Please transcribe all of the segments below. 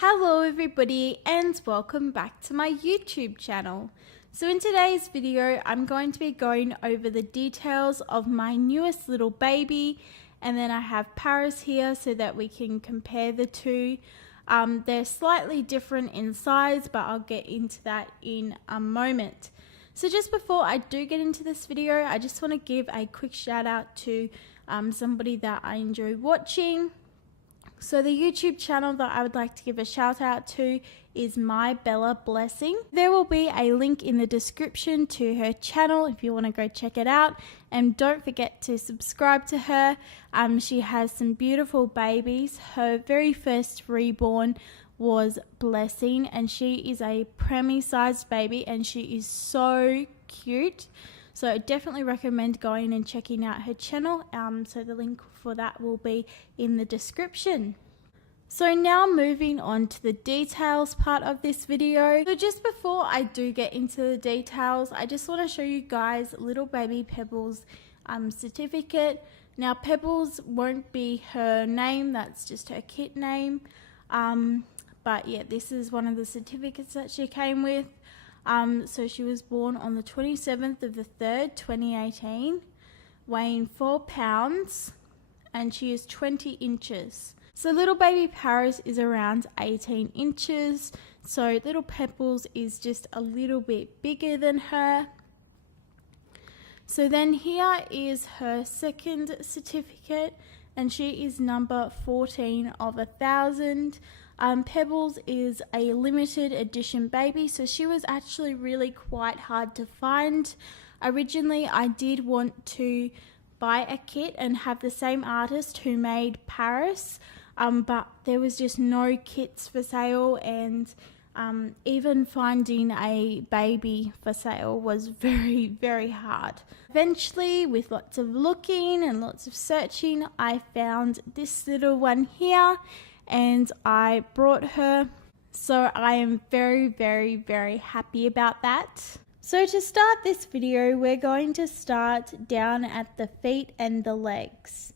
Hello everybody and welcome back to my YouTube channel. So in today's video I'm going to be going over the details of my newest little baby, and then I have Paris here so that we can compare the two. They're slightly different in size, but I'll get into that in a moment. So just before I do get into this video, I just want to give a quick shout out to somebody that I enjoy watching. So the YouTube channel that I would like to give a shout out to is My Bella Blessing. There will be a link in the description to her channel if you want to go check it out, and don't forget to subscribe to her. She has some beautiful babies. Her very first reborn was Blessing, and she is a preemie sized baby and she is so cute. So I definitely recommend going and checking out her channel. So the link for that will be in the description. So now moving on to the details part of this video. So just before I do get into the details, I just want to show you guys little baby Pebbles certificate. Now Pebbles won't be her name, that's just her kit name. But yeah, this is one of the certificates that she came with. So she was born on the 27th of the 3rd, 2018, weighing 4 pounds, and she is 20 inches. So little baby Paris is around 18 inches, so little Pebbles is just a little bit bigger than her. So then here is her second certificate, and she is number 14 of 1,000. Pebbles is a limited edition baby, so she was actually really quite hard to find. Originally I did want to buy a kit and have the same artist who made Paris, but there was just no kits for sale, and even finding a baby for sale was very hard. Eventually, with lots of looking and lots of searching, I found this little one here and I brought her, so I am very happy about that. So to start this video, we're going to start down at the feet and the legs.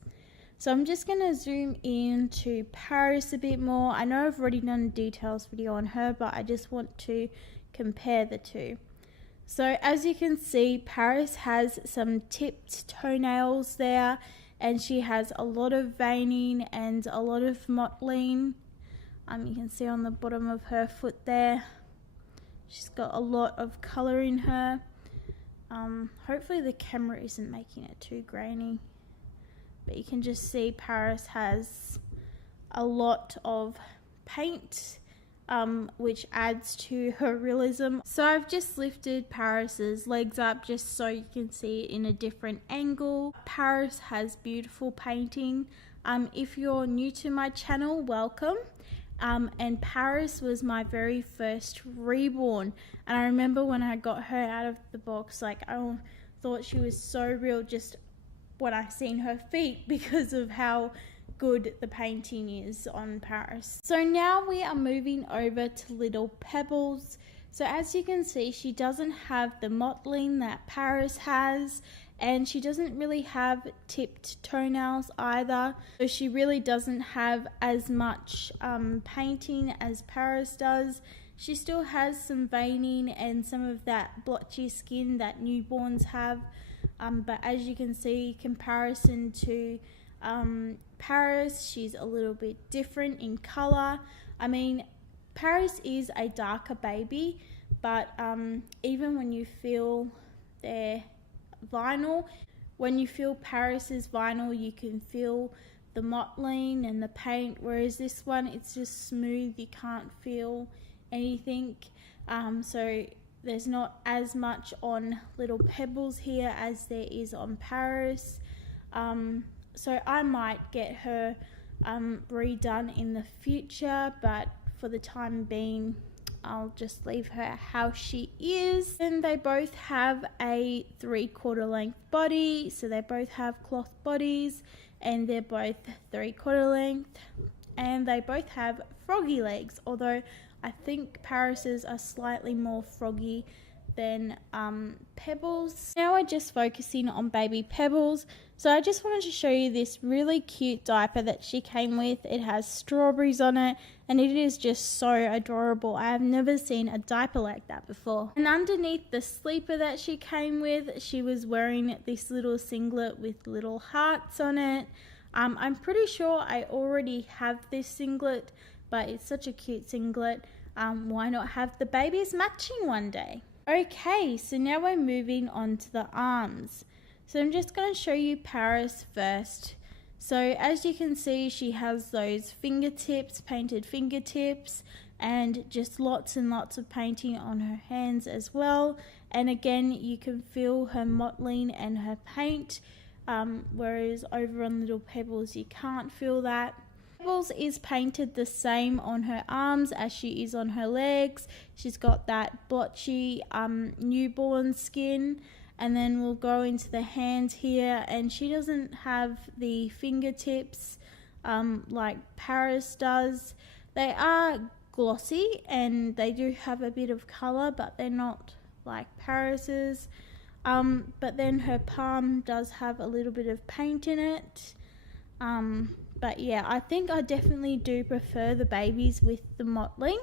So I'm just going to zoom in to Paris a bit more. I know I've already done a details video on her, but I just want to compare the two. So as you can see, Paris has some tipped toenails there, and she has a lot of veining and a lot of mottling. You can see on the bottom of her foot there, she's got a lot of colour in her. Hopefully the camera isn't making it too grainy, but you can just see Paris has a lot of paint, which adds to her realism. So I've just lifted Paris's legs up just so you can see it in a different angle. Paris has beautiful painting. If you're new to my channel, welcome. And Paris was my very first reborn, and I remember when I got her out of the box, like I thought she was so real just when I seen her feet, because of how good the painting is on Paris. So now we are moving over to little Pebbles. So as you can see, she doesn't have the mottling that Paris has, and she doesn't really have tipped toenails either. So she really doesn't have as much painting as Paris does. She still has some veining and some of that blotchy skin that newborns have. But as you can see, comparison to Paris, she's a little bit different in color. I mean, Paris is a darker baby, but even when you feel their vinyl, when you feel Paris's vinyl, you can feel the mottling and the paint, whereas this one, it's just smooth, you can't feel anything. So there's not as much on little Pebbles here as there is on Paris. So I might get her redone in the future, but for the time being, I'll just leave her how she is. And they both have a 3/4 length body, so they both have cloth bodies, and they're both 3/4 length, and they both have froggy legs, although I think Paris's are slightly more froggy than Pebbles. Now we're just focusing on baby Pebbles. So I just wanted to show you this really cute diaper that she came with. It has strawberries on it and it is just so adorable. I have never seen a diaper like that before. And underneath the sleeper that she came with, she was wearing this little singlet with little hearts on it. I'm pretty sure I already have this singlet, but it's such a cute singlet. Why not have the babies matching one day? Okay, so now we're moving on to the arms. So I'm just going to show you Paris first. So as you can see, she has those fingertips, painted fingertips, and just lots and lots of painting on her hands as well. And again, you can feel her mottling and her paint, whereas over on little Pebbles you can't feel that. Pebbles is painted the same on her arms as she is on her legs. She's got that blotchy newborn skin. And then we'll go into the hands here, and she doesn't have the fingertips like Paris does. They are glossy and they do have a bit of colour, but they're not like Paris's. But then her palm does have a little bit of paint in it. But yeah, I think I definitely do prefer the babies with the mottling.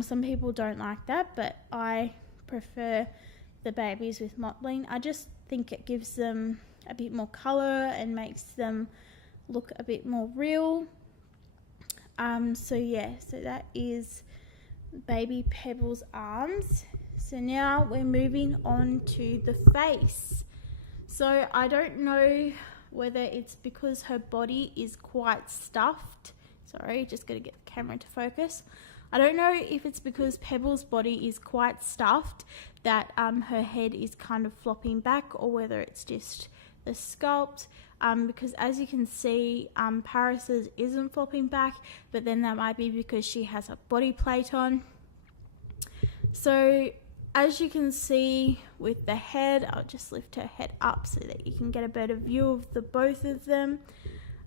Some people don't like that, but I prefer the babies with mottling. I just think it gives them a bit more colour and makes them look a bit more real. So yeah, so that is baby Pebbles' arms. So now we're moving on to the face. So I don't know whether it's because her body is quite stuffed. Sorry, just gotta get the camera to focus. I don't know if it's because Pebbles' body is quite stuffed that her head is kind of flopping back, or whether it's just the sculpt. Because as you can see, Paris's isn't flopping back, but then that might be because she has a body plate on. So as you can see with the head, I'll just lift her head up so that you can get a better view of the both of them.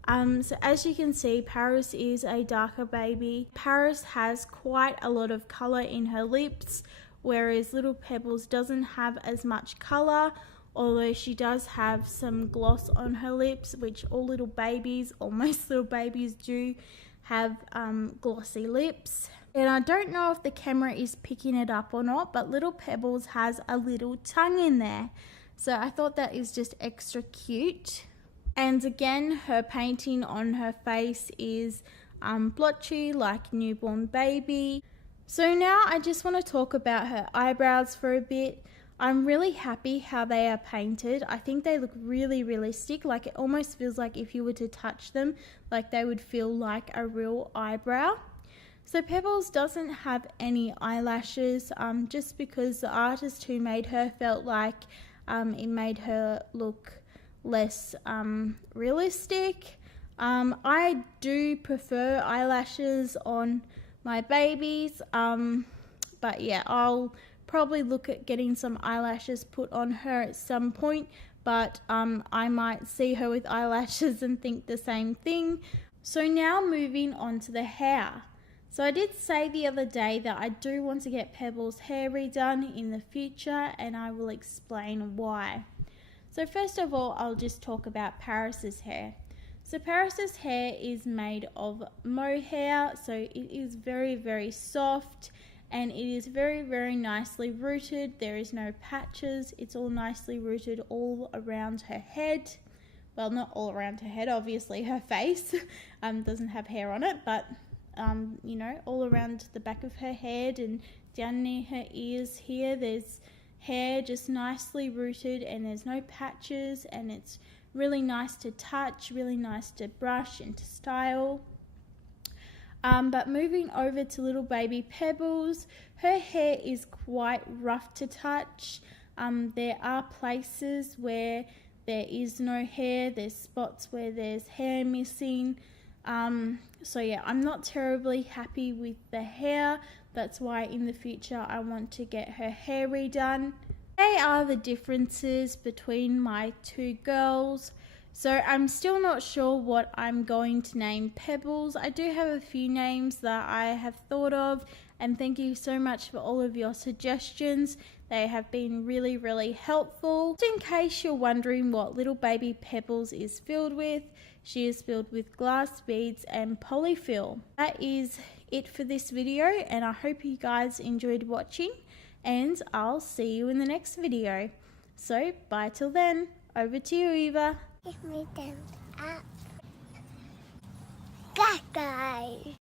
So as you can see, Paris is a darker baby. Paris has quite a lot of colour in her lips, whereas little Pebbles doesn't have as much colour, although she does have some gloss on her lips, which all little babies, or most little babies, do have glossy lips. And I don't know if the camera is picking it up or not, but little Pebbles has a little tongue in there. So I thought that is just extra cute. And again, her painting on her face is blotchy like newborn baby. So now I just want to talk about her eyebrows for a bit. I'm really happy how they are painted. I think they look really realistic. Like, it almost feels like if you were to touch them, like they would feel like a real eyebrow. So Pebbles doesn't have any eyelashes, just because the artist who made her felt like it made her look less realistic. I do prefer eyelashes on my babies, but yeah, I'll probably look at getting some eyelashes put on her at some point, but I might see her with eyelashes and think the same thing. So now moving on to the hair. So I did say the other day that I do want to get Pebbles' hair redone in the future, and I will explain why. So first of all, I'll just talk about Paris's hair. So Paris's hair is made of mohair, so it is very, very soft, and it is very, very nicely rooted. There is no patches. It's all nicely rooted all around her head. Well, not all around her head, obviously her face doesn't have hair on it, but you know, all around the back of her head and down near her ears here, there's hair just nicely rooted, and there's no patches, and it's really nice to touch, really nice to brush and to style. But moving over to little baby Pebbles, her hair is quite rough to touch. There are places where there is no hair, there's spots where there's hair missing. So yeah, I'm not terribly happy with the hair. That's why in the future I want to get her hair redone. They are the differences between my two girls. So I'm still not sure what I'm going to name Pebbles. I do have a few names that I have thought of, and thank you so much for all of your suggestions. They have been really helpful. Just in case you're wondering what little baby Pebbles is filled with, she is filled with glass beads and polyfill. That is it for this video, and I hope you guys enjoyed watching, and I'll see you in the next video. So bye till then. Over to you, Eva. Give me thumbs up. Bye, guys.